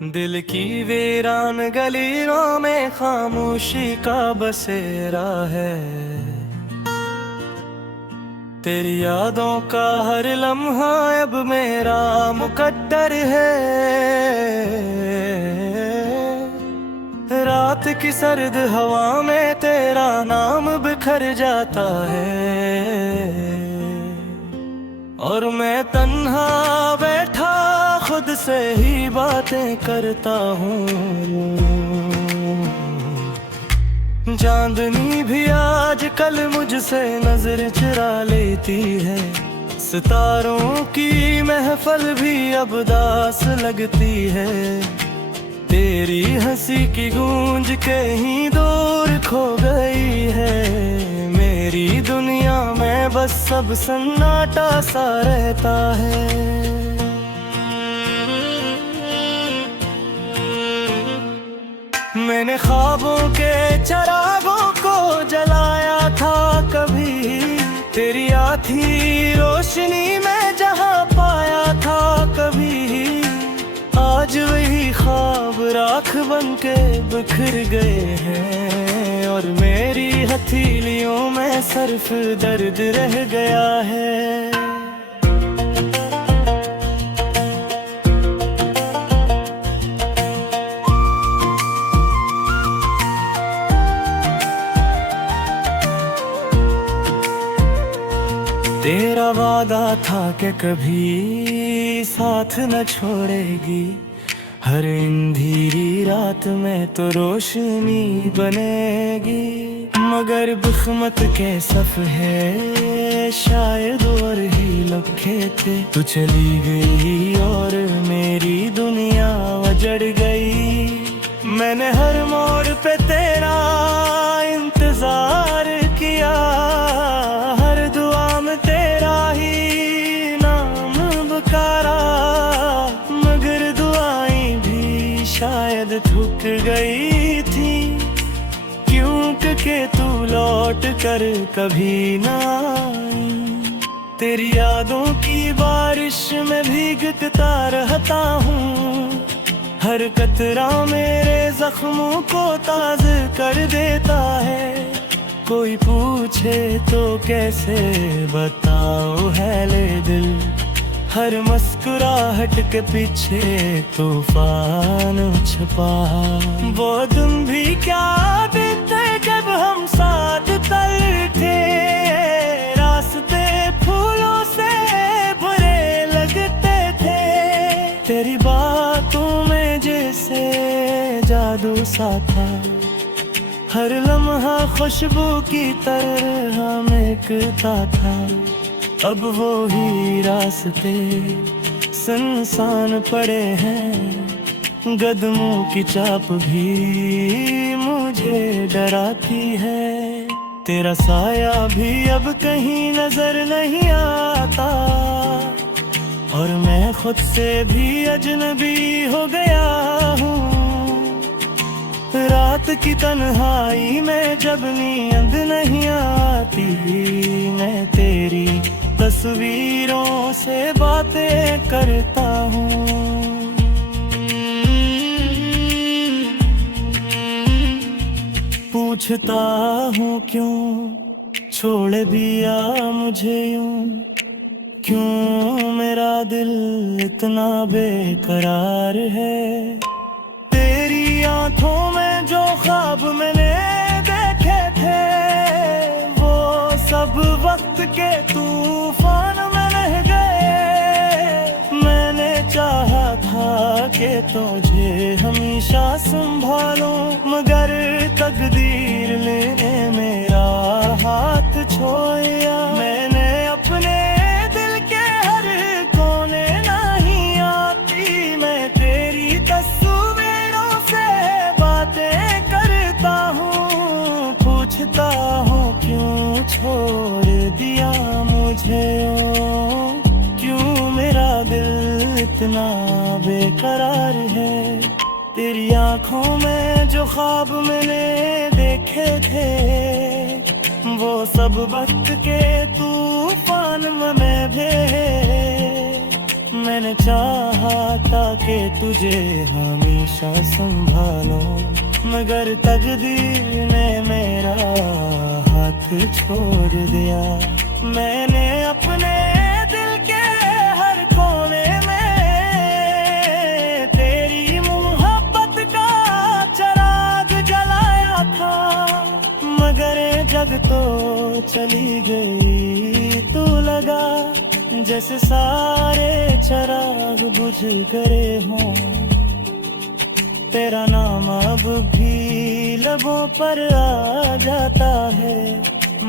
दिल की वीरान गलियों में खामोशी का बसेरा है। तेरी यादों का हर लम्हा अब मेरा मुकद्दर है। रात की सर्द हवा में तेरा नाम बिखर जाता है और मैं तन्हा बैठा खुद से ही बातें करता हूँ। चांदनी भी आज कल मुझसे नजर चुरा लेती है। सितारों की महफल भी अब दास लगती है। तेरी हंसी की गूंज कहीं दूर खो गई है। मेरी दुनिया में बस सब सन्नाटा सा रहता है। मैंने ख्वाबों के चिरागों को जलाया था कभी। तेरी आधी रोशनी में जहां पाया था कभी। आज वही ख्वाब राख बन के बिखर गए हैं और मेरी हथेलियों में सिर्फ दर्द रह गया है। तेरा वादा था कि कभी साथ न छोड़ेगी। हर अंधेरी रात में तो रोशनी बनेगी। मगर बिस्मत के सफ है शायद और ही लखे थे। तू चली गई और मेरी दुनिया उजड़ गई। मैंने हर मोड़ पे तेरा इंतजार किया। हर दुआ में तेरा ही नाम पुकारा। मगर दुआएं भी शायद थक गई थी। क्योंकि तू लौट कर कभी ना आई। तेरी यादों की बारिश में भीगता रहता हूँ। हर कतरा मेरे जख्मों को ताज़ा कर देता है। कोई पूछे तो कैसे बताओ है ले दिल। हर मुस्कुराहट के पीछे तूफान छुपा। वो दिन भी क्या बीते जब हम साथ तल थे। रास्ते फूलों से बुरे लगते थे। तेरी बातों में जैसे जादू सा था। हर लम्हा खुशबू की तरह महकता था। अब वो ही रास्ते सुनसान पड़े हैं। कदमों की चाप भी मुझे डराती है। तेरा साया भी अब कहीं नजर नहीं आता। और मैं खुद से भी अजनबी हो गया हूँ। रात की तन्हाई में जब नींद नहीं आती। मैं तेरी तस्वीरों से बातें करता हूँ। पूछता हूँ क्यों छोड़ दिया मुझे यूं। क्यों मेरा दिल इतना बेकरार है। तेरी आंखों में जो ख्वाब मैंने देखे थे। वो सब वक्त के तूफान में रह गए। मैंने चाहा था कि तुझे हमेशा संभालूं। मगर तकदीर ने मेरा हाथ छोड़ा। मैंने अपने दिल के हर कोने नहीं आती। मैं तेरी तस्वीरों से बातें करता हूँ। पूछता हूँ क्यों छोड़ दिया मुझे। क्यों मेरा दिल इतना बेकरार है। तेरी आंखों में जो ख्वाब मैंने देखे थे। वो सब वक्त के तूफान में भे। मैंने मैंने चाहा था कि तुझे हमेशा संभालो, मगर तकदीर ने मेरा हाथ छोड़ दिया। मैंने अपने दिल के हर कोने में तेरी मोहब्बत का चिराग जलाया था, मगर जग तो चली गई तू लगा जैसे सारे चिराग बुझ गए हों। तेरा नाम अब भी लबों पर आ जाता है,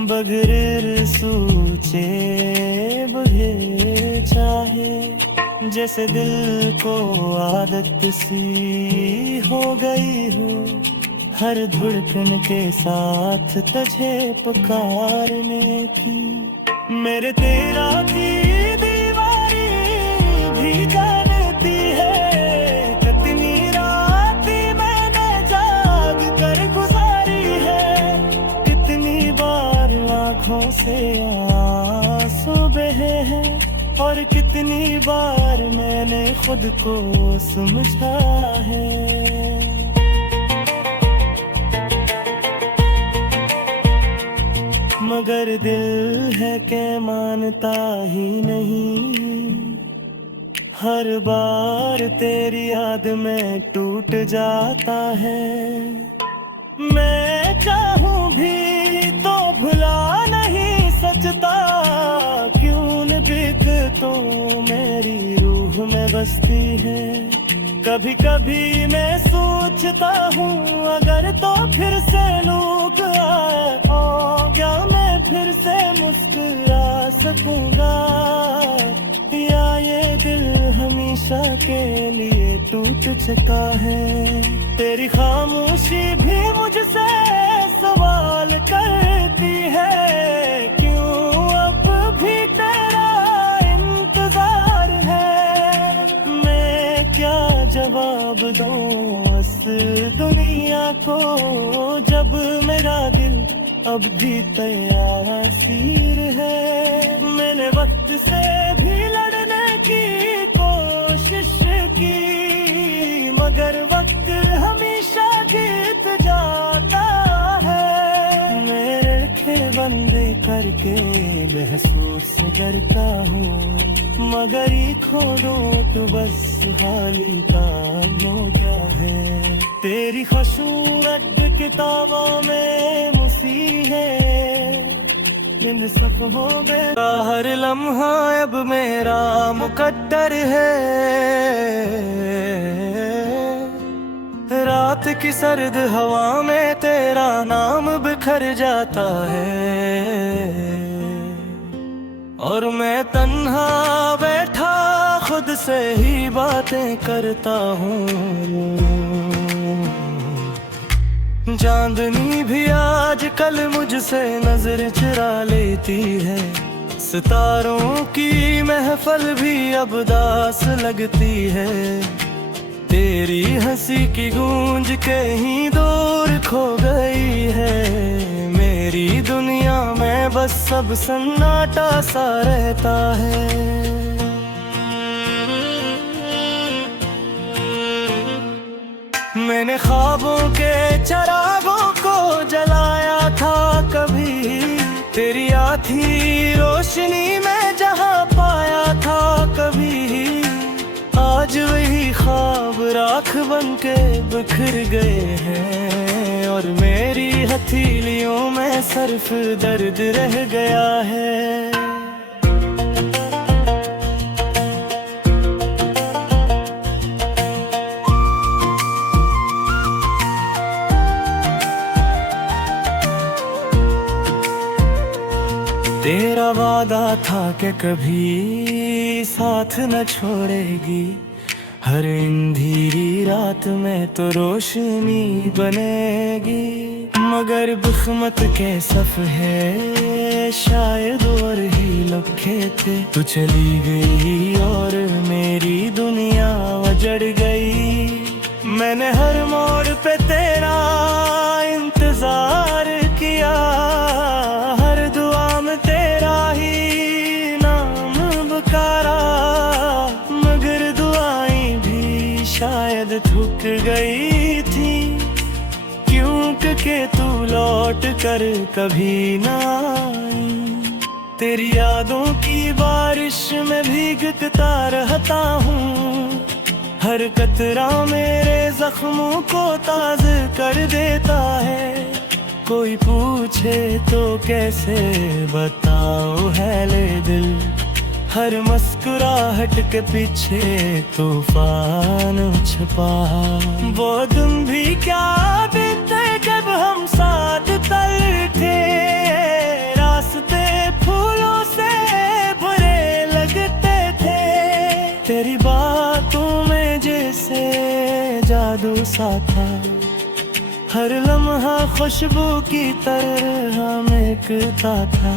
बगैर सोचे बगैर चाहे, जैसे दिल को आदत सी हो गई हो हर धड़कन के साथ तुझे पुकारने की। मेरे तेरा की दीवारी भी जानती है, कितनी रातें मैंने जाग कर गुजारी है, कितनी बार आँखों से आंसू बहे हैं, और कितनी बार मैंने खुद को समझा है। मगर दिल है के मानता ही नहीं, हर बार तेरी याद में टूट जाता है। मैं चाहूं भी तो भुला नहीं सकता, क्यों न बिक तो मेरी रूह में बसती है। कभी कभी मैं सोचता हूँ अगर तो फिर से लूट आए, ओ क्या मैं फिर से मुस्कुरा सकूंगा, या ये दिल हमेशा के लिए टूट चुका है। तेरी खामोशी भी मुझसे सवाल करती है, क्यों अब भी तेरा इंतजार है। मैं क्या जवाब दूं इस दुनिया को, जब मेरा दिल अब भी तैयार है। मैंने वक्त से भी लड़ने की कोशिश की, मगर वक्त हमेशा जीत जाता है। मेरे रखे बंदे करके महसूस करता हूँ, मगर ये खोदूं तो बस हाली का लो क्या है। तेरी खशूरत किताबों में मुसी है, इन सब हो गए हर लम्हा अब मेरा मुकद्दर है। रात की सर्द हवा में तेरा नाम बिखर जाता है, और मैं तन्हा बैठा खुद से ही बातें करता हूँ। चांदनी भी आजकल मुझसे नजर चुरा लेती है, सितारों की महफल भी अब दास लगती है। तेरी हंसी की गूंज कहीं दूर खो गई है, मेरी दुनिया में बस सब सन्नाटा सा रहता है। मैंने ख्वाबों के चिरागों को जलाया था कभी, तेरी आधी रोशनी में जहाँ पाया था कभी। आज वही ख्वाब राख बन के बिखर गए हैं, और मेरी हथेलियों में सिर्फ दर्द रह गया है। तेरा वादा था कि कभी साथ न छोड़ेगी, हर अंधेरी रात में तो रोशनी बनेगी। मगर किस्मत के सफ है शायद और ही लखे थे, तू चली गई और मेरी दुनिया उजड़ गई। मैंने हर मोड़ पे तेरा इंतजार किया, हर दुआ में तेरा ही नाम पुकारा, मगर गई थी, क्योंकि तू लौट कर कभी ना आई। तेरी यादों की बारिश में भीगता रहता हूँ, हर कतरा मेरे जख्मों को ताज़ा कर देता है। कोई पूछे तो कैसे बताओ है ले दिल, हर मुस्कुराहट के पीछे तूफान छुपा। वो दिन भी क्या बीते जब हम साथ तल थे, रास्ते फूलों से भरे लगते थे। तेरी बातों में जैसे जादू सा था, हर लम्हा खुशबू की तरह महकता था।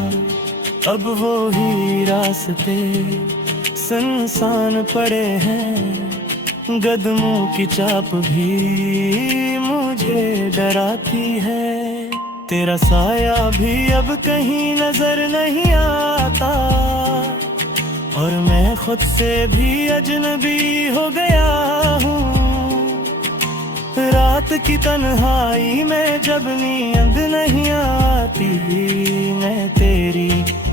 अब वो ही रास्ते सुनसान पड़े हैं, कदमों की चाप भी मुझे डराती है। तेरा साया भी अब कहीं नजर नहीं आता, और मैं खुद से भी अजनबी हो गया हूँ। रात की तन्हाई में जब नींद नहीं आती, मैं तेरी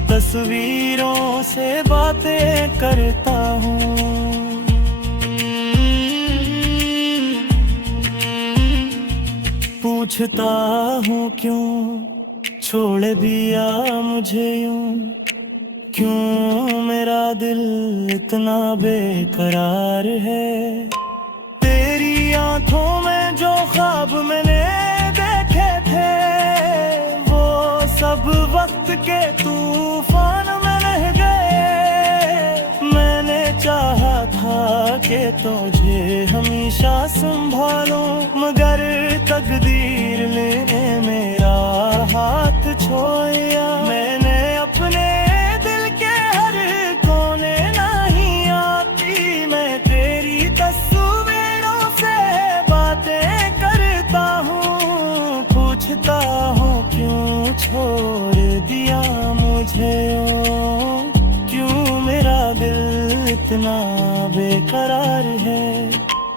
तस्वीरों से बातें करता हूँ। पूछता हूँ क्यों छोड़ दिया मुझे यूं, क्यों मेरा दिल इतना बेकरार है। तेरी आंखों में जो ख्वाब मैंने देखे थे, वो सब वक्त के तूफान में रह गए। मैंने चाहा था कि तुझे हमेशा संभालूं, मगर तकदीर ने मेरा हाथ छोड़ा। मैंने अपने दिल के हर कोने नहीं आती, मैं तेरी तस्वीरों से बातें करता हूँ। पूछता हूँ क्यों छोड़ दिया मुझे, क्यों मेरा दिल इतना बेकरार है।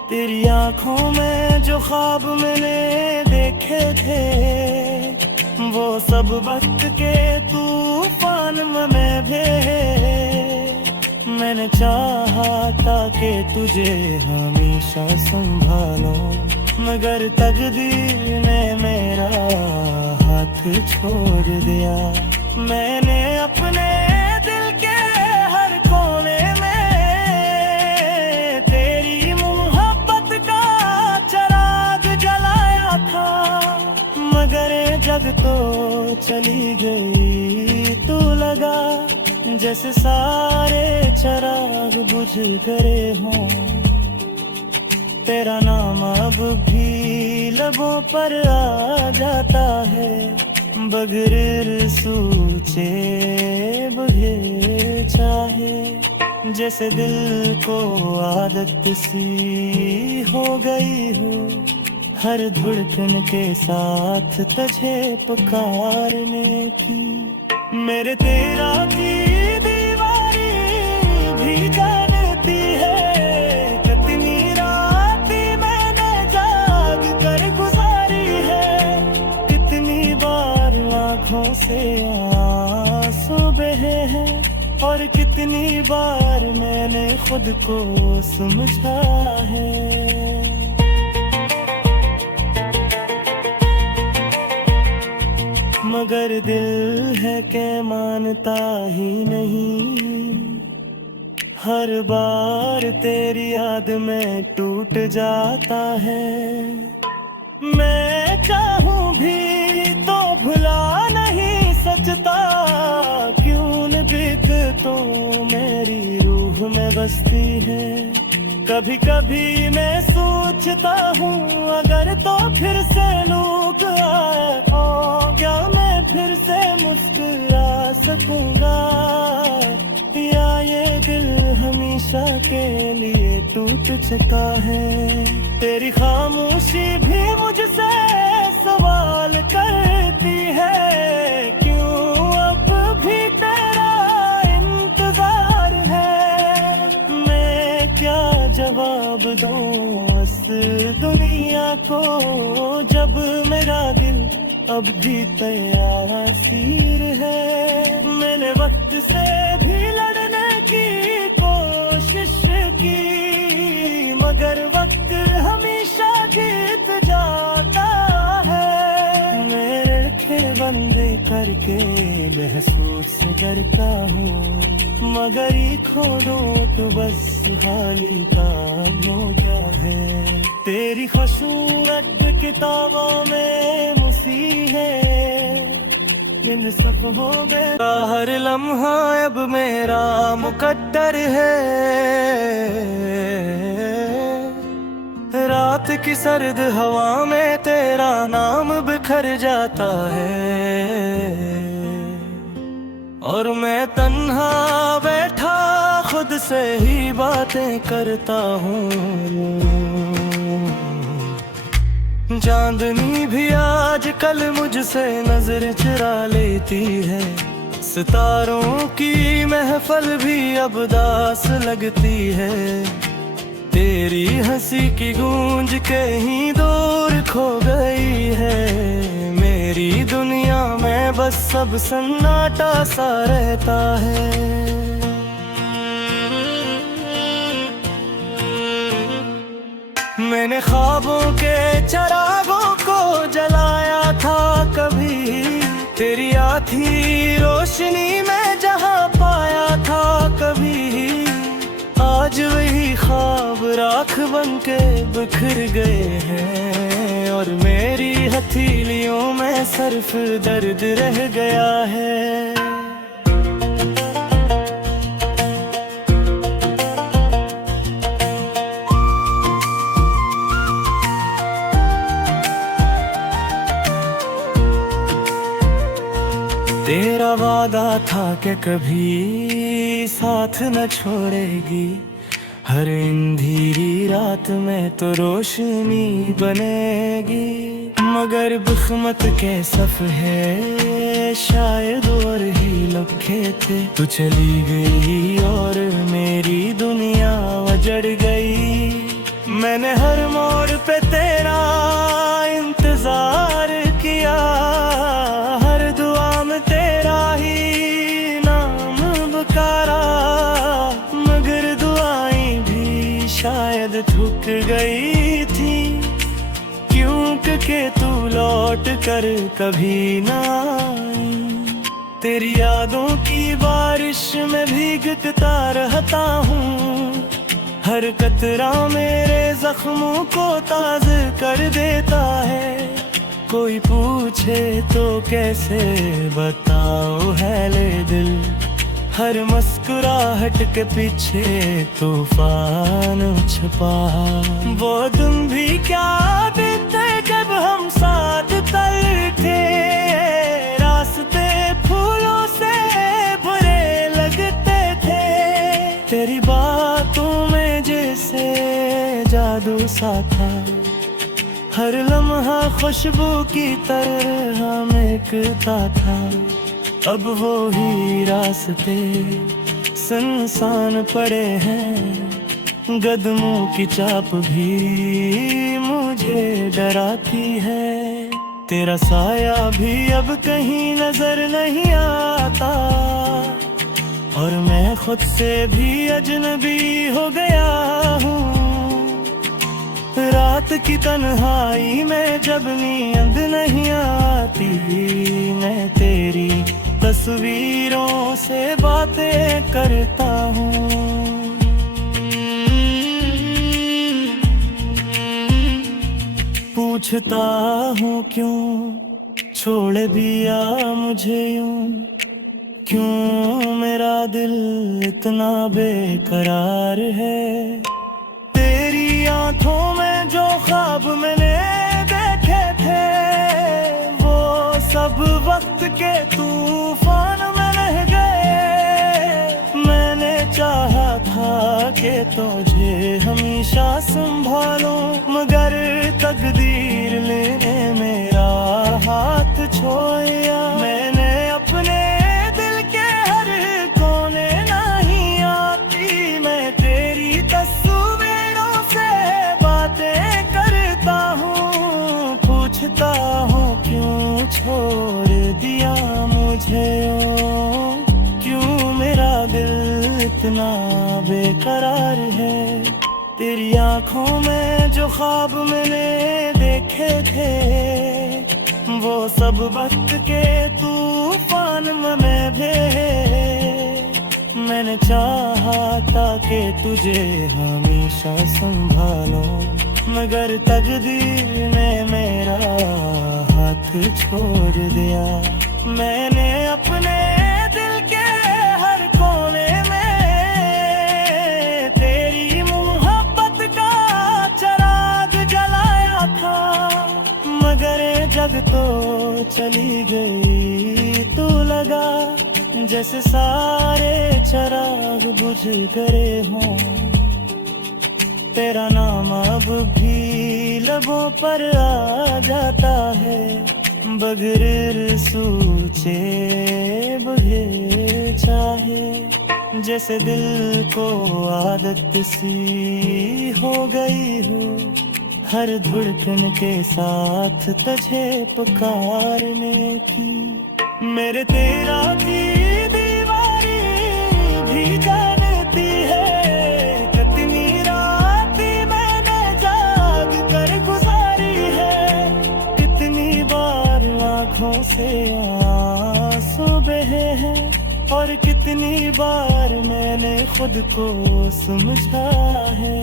तेरी आंखों में जो ख्वाब मैंने देखे थे, वो सब वक्त के तूफान में भी। मैंने चाहा था कि तुझे हमेशा संभालो, मगर तकदीर ने मेरा हाथ छोड़ दिया। मैंने अपने दिल के हर कोने में तेरी मोहब्बत का चिराग जलाया था, मगर जग तो चली गई तो लगा जैसे सारे चिराग बुझ गए हों। तेरा नाम अब भी लबों पर आ जाता है, बगैर सोचे बगैर चाहे। जैसे दिल को आदत सी हो गई हो, हर धड़कन के साथ तुझे पुकारने की। मेरे तेरा की दीवारी भी जानती है, कितनी रातें मैंने जाग कर गुजारी है। कितनी बार आँखों से आंसू बहे हैं, और कितनी बार मैंने खुद को समझा है। मगर दिल है के मानता ही नहीं, हर बार तेरी याद में टूट जाता है। मैं चाहूं भी तो भुला नहीं सकता, क्यों न बिक तो मेरी रूह में बसती है। कभी कभी मैं सोचता हूँ अगर तो फिर से लूट आए, ओ क्या मैं फिर से मुस्कुरा सकूंगा, या ये दिल हमेशा के लिए टूट चुका है। तेरी खामोशी भी मुझसे सवाल करती है, क्यों अब भी तेरा इंतजार है। मैं क्या जवाब दूं, दुनिया को जब मेरा दिल अब भी तैयार है। मैंने वक्त से भी लड़ने की कोशिश की, मगर वक्त हमेशा जीत जाता है। मेरे बंदे करके महसूस डरता हूँ, मगर ये खोदो तो बस हाली का क्या है। तेरी खूबसूरत किताबों में मुसी है, इन सब हो गया। हर लम्हा अब मेरा मुकद्दर है। रात की सर्द हवा में तेरा नाम बिखर जाता है, और मैं तन्हा बैठा खुद से ही बातें करता हूँ। चांदनी भी आजकल मुझसे नजर चुरा लेती है, सितारों की महफल भी अब दास लगती है। तेरी हंसी की गूंज कहीं दूर खो गई है, मेरी दुनिया में बस सब सन्नाटा सा रहता है। मैंने ख्वाबों के चिरागों को जलाया था कभी, तेरी आधी रोशनी में जहाँ पाया था कभी। आज वही ख्वाब राख बन के बिखर गए हैं, और मेरी हथेलियों में सिर्फ दर्द रह गया है। तेरा वादा था कि कभी साथ न छोड़ेगी, हर अंधेरी रात में तो रोशनी बनेगी। मगर बिस्मत के सफ है शायद और ही लखे थे, तू चली गई और मेरी दुनिया उजड़ गई। मैंने हर मोड़ पे तेरा इंतजार किया, हर दुआ में तेरा ही नाम पुकारा, मगर दुआएं भी शायद थक गई थी, क्योंकि तू लौट कर कभी ना आई। तेरी यादों की बारिश में भीगता रहता हूँ, हर कतरा मेरे जख्मों को ताज़ा कर देता है। कोई पूछे तो कैसे बताओ है ले दिल, हर मुस्कुराहट के पीछे तूफान छुपा। वो दिन भी क्या बीते जब हम साथ तल थे, रास्ते फूलों से बुरे लगते थे। तेरी बातों में जैसे जादू सा था, हर लम्हा खुशबू की तरह महकता था। अब वो ही रास्ते सुनसान पड़े हैं, कदमों की चाप भी मुझे डराती है। तेरा साया भी अब कहीं नजर नहीं आता, और मैं खुद से भी अजनबी हो गया हूँ। रात की तन्हाई में जब नींद नहीं आती, मैं तेरी तस्वीरों से बातें करता हूँ। पूछता हूँ क्यों छोड़ दिया मुझे यूं, क्यों मेरा दिल इतना बेकरार है। तेरी आंखों में जो ख्वाब मैंने देखे थे, वो सब वक्त के तूफान में रह गए। मैंने चाहा था कि तुझे हमेशा संभालूं, मगर तकदीर ने मेरा हाथ छोड़ा। मैंने अपने दिल के हर कोने नहीं आती, मैं तेरी तस्वीरों से बातें करता कितना बेकरार है। तेरी आंखों में जो ख्वाब मैंने देखे थे, वो सब वक्त के तूफान में भे। मैंने चाहा था कि तुझे हमेशा संभालो, मगर तकदीर ने मेरा हाथ छोड़ दिया। मैंने अपने दिल के हर कोने में तेरी मोहब्बत का चिराग जलाया था, मगर जग तो चली गई तू लगा, जैसे सारे चिराग बुझ गए हों। तेरा नाम अब भी लबों पर आ जाता है, बगैर सोचे बगैर चाहे। जैसे दिल को आदत सी हो गई हो, हर धड़कन के साथ तुझे पुकारने की। मेरे तेरा की दीवारी भी जानती है, कितनी रातें मैंने जाग कर गुजारी है। कितनी बार आँखों से आंसू बहे हैं, और कितनी बार मैंने खुद को समझा है।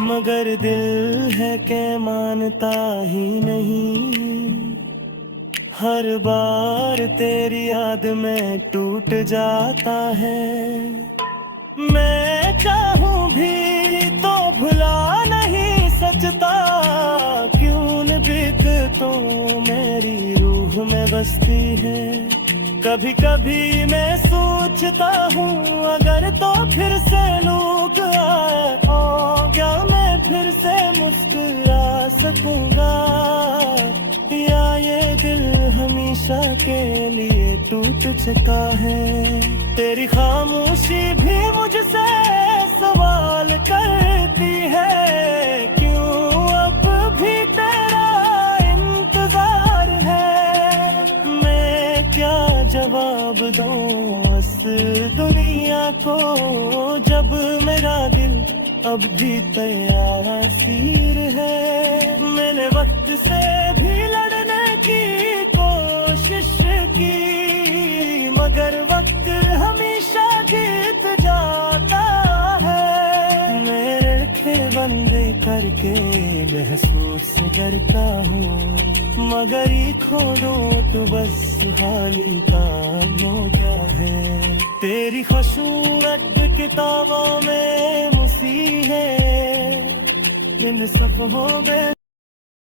मगर दिल है के मानता ही नहीं, हर बार तेरी याद में टूट जाता है। मैं चाहूं भी तो भुला नहीं सकता, क्यों न बिक तो मेरी रूह में बसती है। कभी कभी मैं सोचता हूँ, अगर तो फिर से लूक आए ओ क्या मैं फिर से मुस्कुरा सकूंगा, या ये दिल हमेशा के लिए टूट चुका है। तेरी खामोशी भी मुझसे सवाल करती है, क्यों अब भी तेरा इंतजार है। मैं क्या जवाब दूं इस दुनिया को, जब मेरा दिल अब भी तैयार है। मैंने वक्त से भी लड़ने की कोशिश की, मगर वक्त हमेशा जीत जाता है। मेरे रखे बंदे करके महसूस करता हूँ, मगर ये खोदो तो बस हाली काम क्या है। तेरी खुशूरत किताबों में मुसी है, इन सब हो गए।